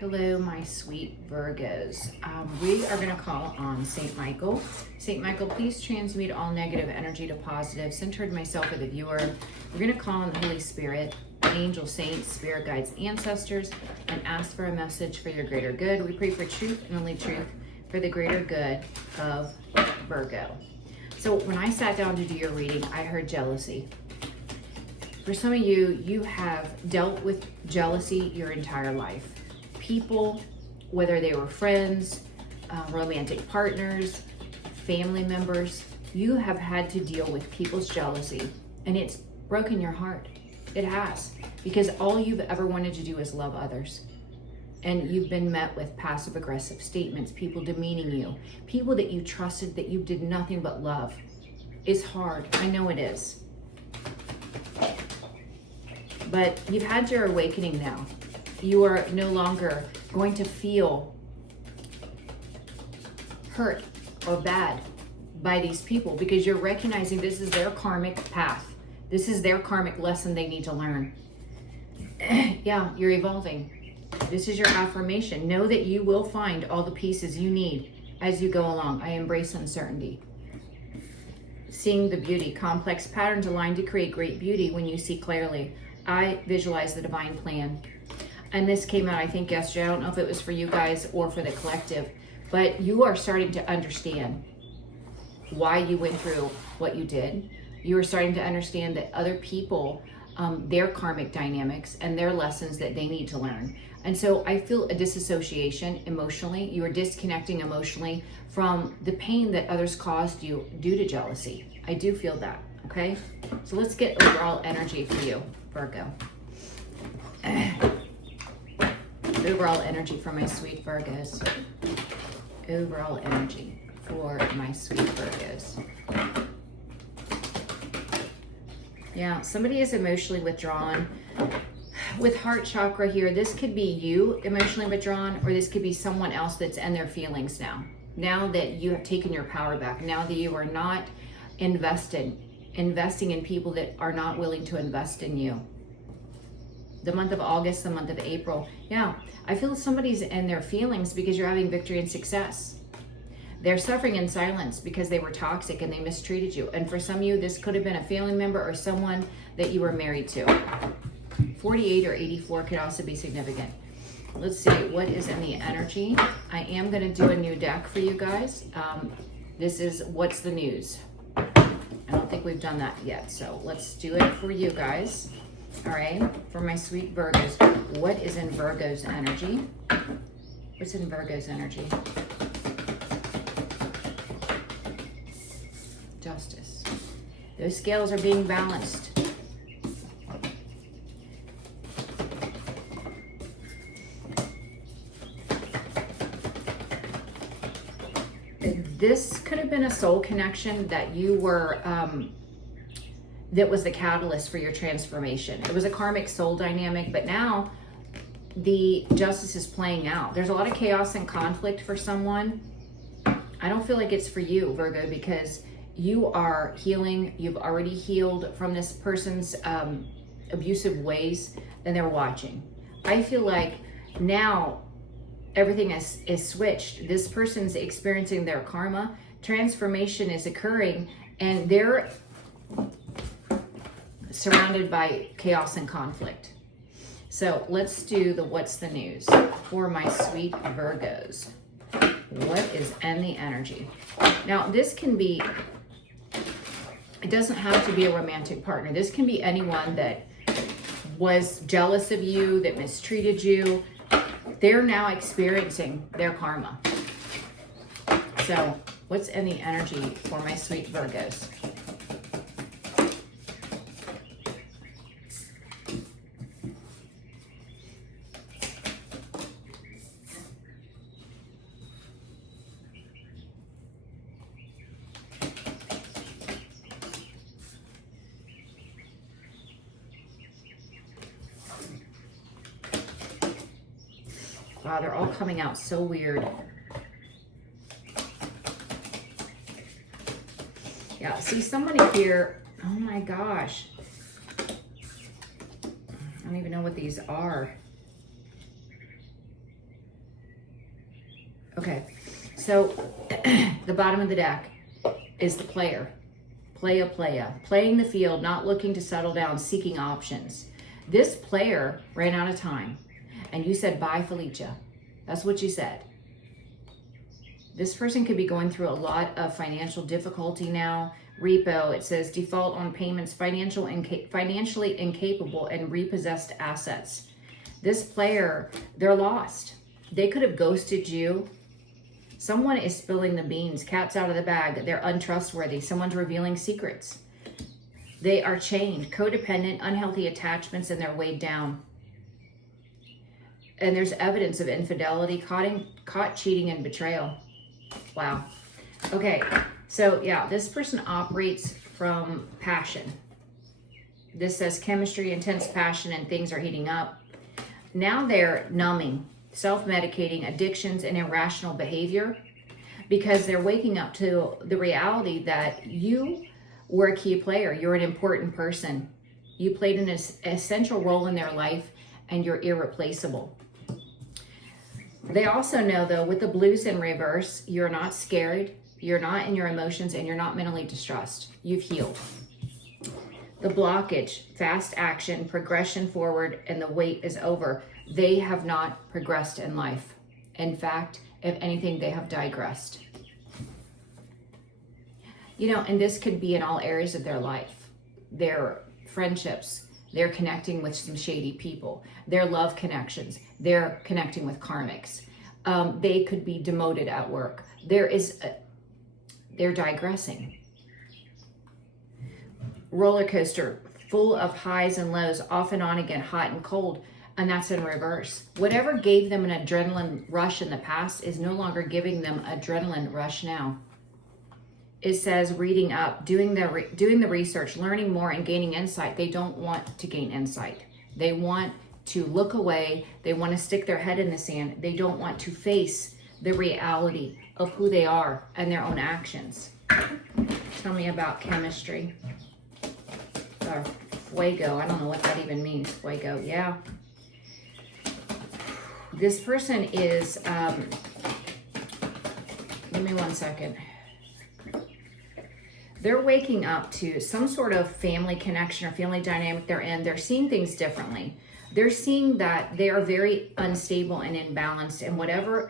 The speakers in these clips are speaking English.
Hello, my sweet Virgos. We are going to call on St. Michael. St. Michael, please transmute all negative energy to positive, centered myself or the viewer. We're going to call on the Holy Spirit, angel, saints, spirit guides, ancestors, and ask for a message for your greater good. We pray for truth and only truth for the greater good of Virgo. So when I sat down to do your reading, I heard jealousy. For some of you, you have dealt with jealousy your entire life. People, whether they were friends, romantic partners, family members, you have had to deal with people's jealousy, and it's broken your heart. It has, because all you've ever wanted to do is love others. And you've been met with passive aggressive statements, people demeaning you, people that you trusted that you did nothing but love. It's hard, I know it is. But you've had your awakening now. You are no longer going to feel hurt or bad by these people because you're recognizing this is their karmic path. This is their karmic lesson they need to learn. Yeah, you're evolving. This is your affirmation. Know that you will find all the pieces you need as you go along. I embrace uncertainty. Seeing the beauty. Complex patterns align to create great beauty when you see clearly. I visualize the divine plan. And this came out, I think, yesterday. I don't know if it was for you guys or for the collective, but you are starting to understand why you went through what you did. You are starting to understand that other people, their karmic dynamics and their lessons that they need to learn. And so I feel a disassociation emotionally. You are disconnecting emotionally from the pain that others caused you due to jealousy. I do feel that, okay? So let's get overall energy for you, Virgo. Overall energy for my sweet Virgos. Overall energy for my sweet Virgos. Yeah, somebody is emotionally withdrawn. With heart chakra here, this could be you emotionally withdrawn, or this could be someone else that's in their feelings now. Now that you have taken your power back, now that you are not investing in people that are not willing to invest in you. The month of August, the month of April. Yeah, I feel somebody's in their feelings because you're having victory and success. They're suffering in silence because they were toxic and they mistreated you. And for some of you, this could have been a family member or someone that you were married to. 48 or 84 could also be significant. Let's see, what is in the energy? I am going to do a new deck for you guys. This is What's the News? I don't think we've done that yet, so let's do it for you guys. All right, for my sweet Virgos, what is in Virgo's energy? What's in Virgo's energy? Justice. Those scales are being balanced. This could have been a soul connection that you were... that was the catalyst for your transformation. It was a karmic soul dynamic, but now the justice is playing out. There's a lot of chaos and conflict for someone. I don't feel like it's for you, Virgo, because you are healing. You've already healed from this person's abusive ways, and they're watching. I feel like now everything is switched. This person's experiencing their karma. Transformation is occurring, and they're surrounded by chaos and conflict. So let's do What's the News for my sweet Virgos. What is in the energy? Now, this can be, it doesn't have to be a romantic partner. This can be anyone that was jealous of you, that mistreated you. They're now experiencing their karma. So what's in the energy for my sweet Virgos? Wow, they're all coming out so weird. Yeah, see somebody here. Oh my gosh. I don't even know what these are. Okay, so the bottom of the deck is the player. Playa. Playing the field, not looking to settle down, seeking options. This player ran out of time. And you said, bye, Felicia. That's what you said. This person could be going through a lot of financial difficulty now. Repo, it says default on payments, financially incapable, and repossessed assets. This player, they're lost. They could have ghosted you. Someone is spilling the beans. Cat's out of the bag. They're untrustworthy. Someone's revealing secrets. They are chained, codependent, unhealthy attachments, and they're weighed down. And there's evidence of infidelity, caught cheating, and betrayal. Wow. Okay, so yeah, this person operates from passion. This says chemistry, intense passion, and things are heating up. Now they're numbing, self-medicating, addictions, and irrational behavior because they're waking up to the reality that you were a key player. You're an important person. You played an essential role in their life, and you're irreplaceable. They also know, though, with the blues in reverse, you're not scared, you're not in your emotions, and you're not mentally distressed. You've healed. The blockage, fast action, progression forward, and the wait is over. They have not progressed in life. In fact, if anything, they have digressed. You know, and this could be in all areas of their life. Their friendships, they're connecting with some shady people. Their love connections, they're connecting with karmics. They could be demoted at work. They're digressing. Roller coaster, full of highs and lows, off and on again, hot and cold, and that's in reverse. Whatever gave them an adrenaline rush in the past is no longer giving them adrenaline rush now. It says reading up, doing the research, learning more, and gaining insight. They don't want to gain insight. They want to look away. They want to stick their head in the sand. They don't want to face the reality of who they are and their own actions. Tell me about chemistry. Or fuego. I don't know what that even means. Fuego. Yeah. This person is, give me 1 second. They're waking up to some sort of family connection or family dynamic they're in. They're seeing things differently. They're seeing that they are very unstable and imbalanced in whatever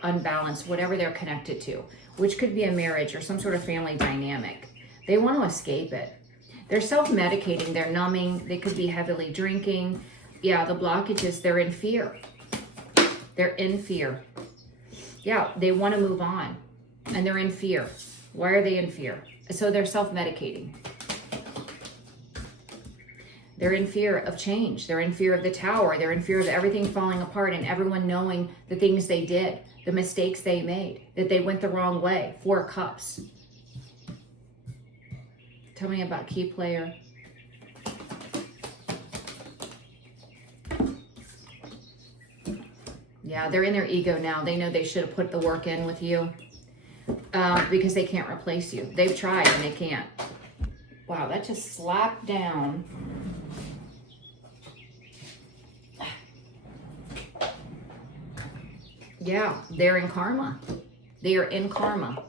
they're connected to, which could be a marriage or some sort of family dynamic. They want to escape it. They're self-medicating, they're numbing, they could be heavily drinking. Yeah, the blockages, they're in fear. They're in fear. Yeah, they want to move on and they're in fear. Why are they in fear? So they're self-medicating. They're in fear of change. They're in fear of the tower. They're in fear of everything falling apart and everyone knowing the things they did, the mistakes they made, that they went the wrong way. 4 cups. Tell me about key player. Yeah, they're in their ego now. They know they should have put the work in with you because they can't replace you. They've tried and they can't. Wow, that just slapped down. Yeah, they're in karma. They are in karma.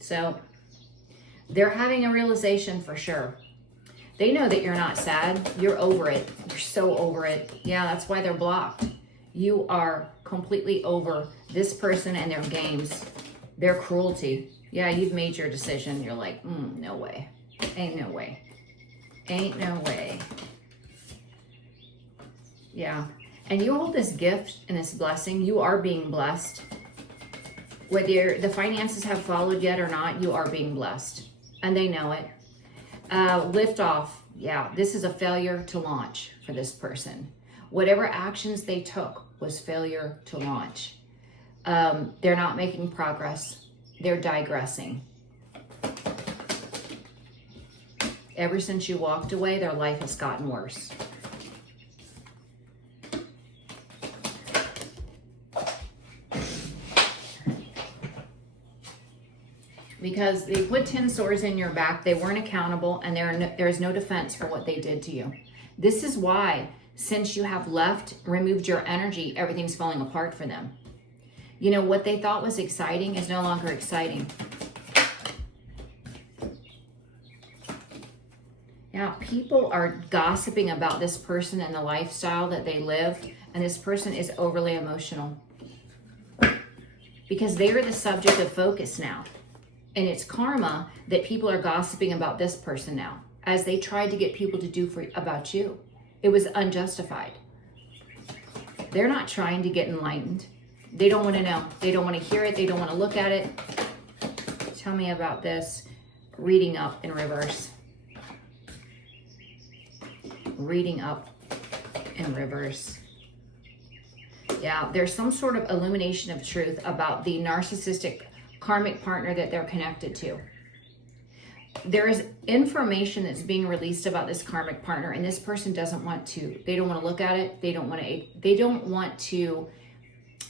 So they're having a realization for sure. They know that you're not sad. You're over it. You're so over it. Yeah, that's why they're blocked. You are completely over this person and their games, their cruelty. Yeah, you've made your decision. You're like, no way. Ain't no way. Ain't no way. Yeah. And you hold this gift and this blessing. You are being blessed. Whether the finances have followed yet or not, you are being blessed. And they know it. Lift off. Yeah, this is a failure to launch for this person. Whatever actions they took was failure to launch. They're not making progress. They're digressing. Ever since you walked away, their life has gotten worse. Because they put 10 swords in your back, they weren't accountable, and there is no defense for what they did to you. This is why, since you have left, removed your energy, everything's falling apart for them. You know, what they thought was exciting is no longer exciting. Yeah, people are gossiping about this person and the lifestyle that they live, and this person is overly emotional because they are the subject of focus now. And it's karma that people are gossiping about this person now, as they tried to get people to do about you. It was unjustified. They're not trying to get enlightened. They don't want to know. They don't want to hear it. They don't want to look at it. Tell me about this. Reading up in reverse. Reading up in reverse. Yeah, there's some sort of illumination of truth about the narcissistic karmic partner that they're connected to. There is information that's being released about this karmic partner, and this person doesn't want to. They don't want to look at it. They don't want to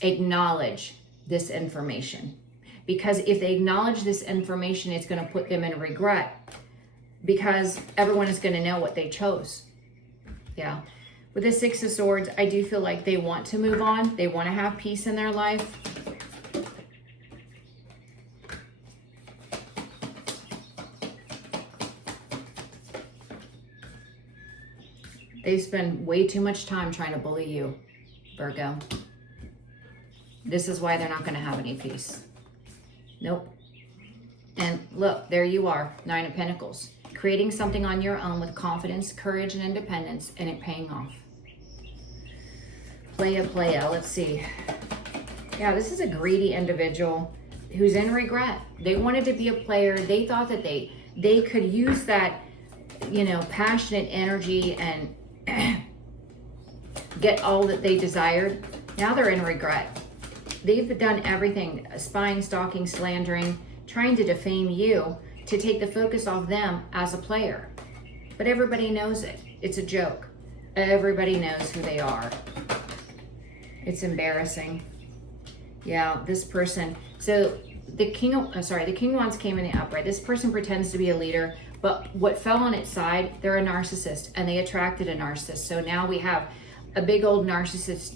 acknowledge this information, because if they acknowledge this information, it's going to put them in regret, because everyone is going to know what they chose. Yeah. With the Six of Swords, I do feel like they want to move on. They want to have peace in their life. They spend way too much time trying to bully you, Virgo. This is why they're not going to have any peace. Nope. And look, there you are, Nine of Pentacles. Creating something on your own with confidence, courage, and independence, and it paying off. Playa. Let's see. Yeah, this is a greedy individual who's in regret. They wanted to be a player. They thought that they could use that, you know, passionate energy and get all that they desired. Now they're in regret. They've done everything, spying, stalking, slandering, trying to defame you to take the focus off them as a player. But everybody knows it. It's a joke. Everybody knows who they are. It's embarrassing. Yeah, this person. So the King of Wands came in the upright. This person pretends to be a leader, but what fell on its side, they're a narcissist, and they attracted a narcissist. So now we have a big old narcissistic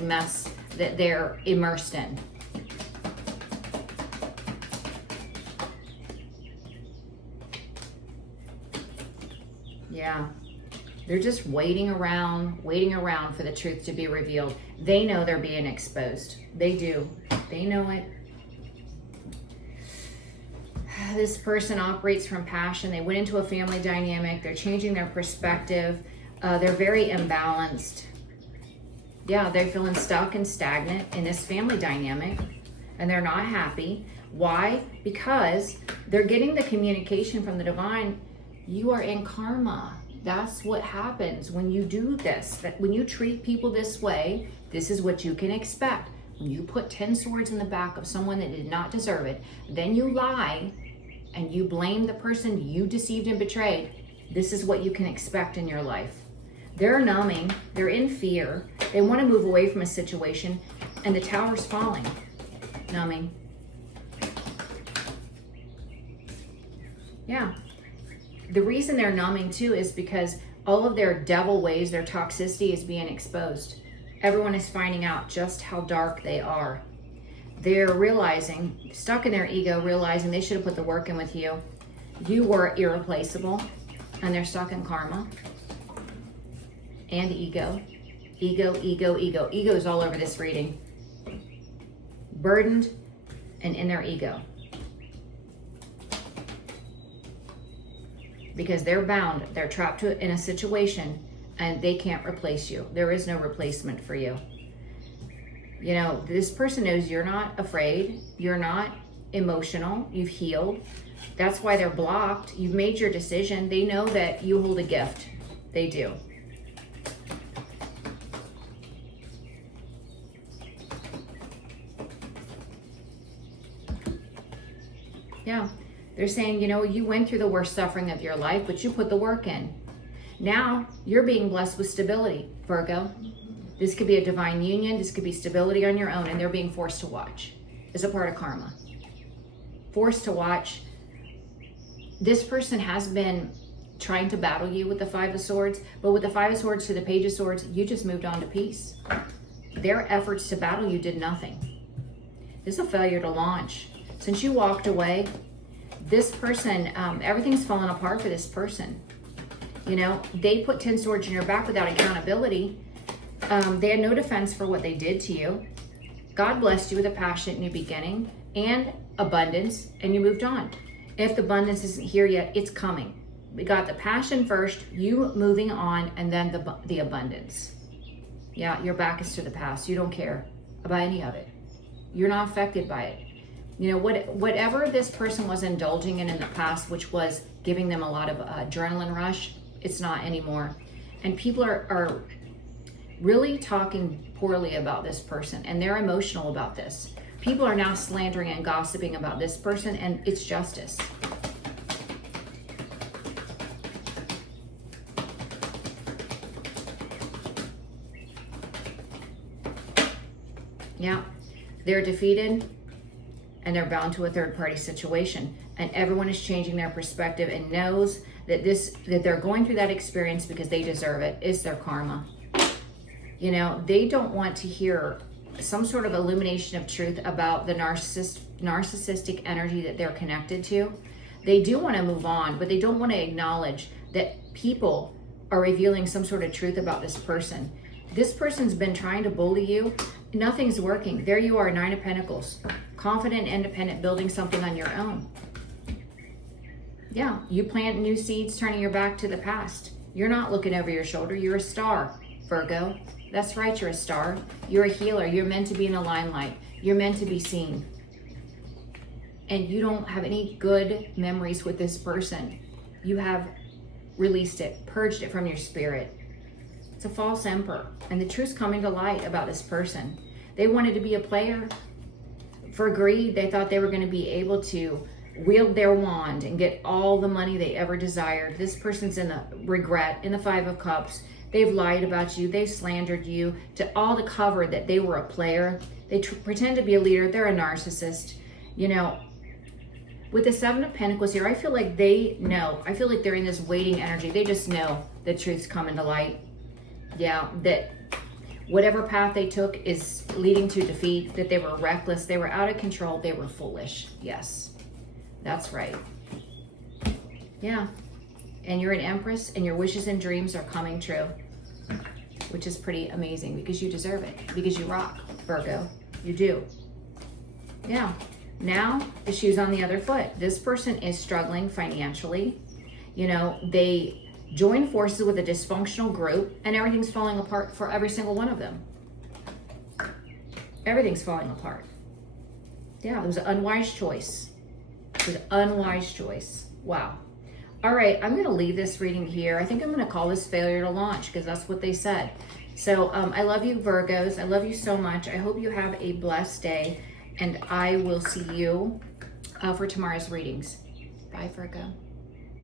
mess that they're immersed in. Yeah. They're just waiting around for the truth to be revealed. They know they're being exposed. They do. They know it. This person operates from passion. They went into a family dynamic. They're changing their perspective. They're very imbalanced. Yeah, they're feeling stuck and stagnant in this family dynamic, and they're not happy. Why? Because they're getting the communication from the divine. You are in karma. That's what happens when you do this. That when you treat people this way, this is what you can expect. When you put 10 swords in the back of someone that did not deserve it, then you lie and you blame the person you deceived and betrayed. This is what you can expect in your life. They're numbing. They're in fear. They want to move away from a situation, and the tower's falling. Numbing. Yeah. The reason they're numbing too is because all of their devil ways, their toxicity is being exposed. Everyone is finding out just how dark they are. They're realizing, stuck in their ego, realizing they should have put the work in with you. You were irreplaceable, and they're stuck in karma and ego. Ego. Ego is all over this reading. Burdened and in their ego. Because they're bound, they're trapped in a situation, and they can't replace you. There is no replacement for you. You know, this person knows you're not afraid, you're not emotional, you've healed. That's why they're blocked. You've made your decision. They know that you hold a gift. They do. Yeah. They're saying, you know, you went through the worst suffering of your life, but you put the work in. Now you're being blessed with stability, Virgo. This could be a divine union. This could be stability on your own, and they're being forced to watch. It's a part of karma. Forced to watch. This person has been trying to battle you with the Five of Swords, but with the Five of Swords to the Page of Swords, you just moved on to peace. Their efforts to battle you did nothing. This is a failure to launch. Since you walked away, this person, everything's fallen apart for this person. You know, they put 10 swords in your back without accountability. They had no defense for what they did to you. God blessed you with a passionate new beginning and abundance, and you moved on. If the abundance isn't here yet, it's coming. We got the passion first, you moving on, and then the abundance. Yeah, your back is to the past. You don't care about any of it. You're not affected by it. You know, whatever this person was indulging in the past, which was giving them a lot of adrenaline rush, it's not anymore. And people are really talking poorly about this person, and they're emotional about this. People are now slandering and gossiping about this person, and it's justice. Yeah, they're defeated and they're bound to a third-party situation, and everyone is changing their perspective and knows that they're going through that experience because they deserve it. It's their karma. You know, they don't want to hear some sort of illumination of truth about the narcissistic energy that they're connected to. They do want to move on, but they don't want to acknowledge that people are revealing some sort of truth about this person. This person's been trying to bully you. Nothing's working. There you are, 9 of Pentacles. Confident, independent, building something on your own. Yeah, you plant new seeds, turning your back to the past. You're not looking over your shoulder. You're a star, Virgo. That's right, you're a star. You're a healer. You're meant to be in the limelight. You're meant to be seen. And you don't have any good memories with this person. You have released it, purged it from your spirit. It's a false emperor. And the truth's coming to light about this person. They wanted to be a player. For greed, they thought they were going to be able to wield their wand and get all the money they ever desired. This person's in the regret, in the 5 of Cups. They've lied about you. They've slandered you to all to cover that they were a player. They pretend to be a leader. They're a narcissist. You know, with the 7 of Pentacles here, I feel like they know. I feel like they're in this waiting energy. They just know the truth's coming to light. Yeah, that whatever path they took is leading to defeat, that they were reckless, they were out of control, they were foolish. Yes, that's right. Yeah, and you're an Empress, and your wishes and dreams are coming true, which is pretty amazing because you deserve it, because you rock, Virgo. You do. Yeah, now the shoe's on the other foot. This person is struggling financially. You know, they join forces with a dysfunctional group, and everything's falling apart for every single one of them. Everything's falling apart. Yeah, it was an unwise choice. It was an unwise choice. Wow. All right, I'm going to leave this reading here. I think I'm going to call this failure to launch because that's what they said. So I love you, Virgos. I love you so much. I hope you have a blessed day, and I will see you for tomorrow's readings. Bye, Virgo.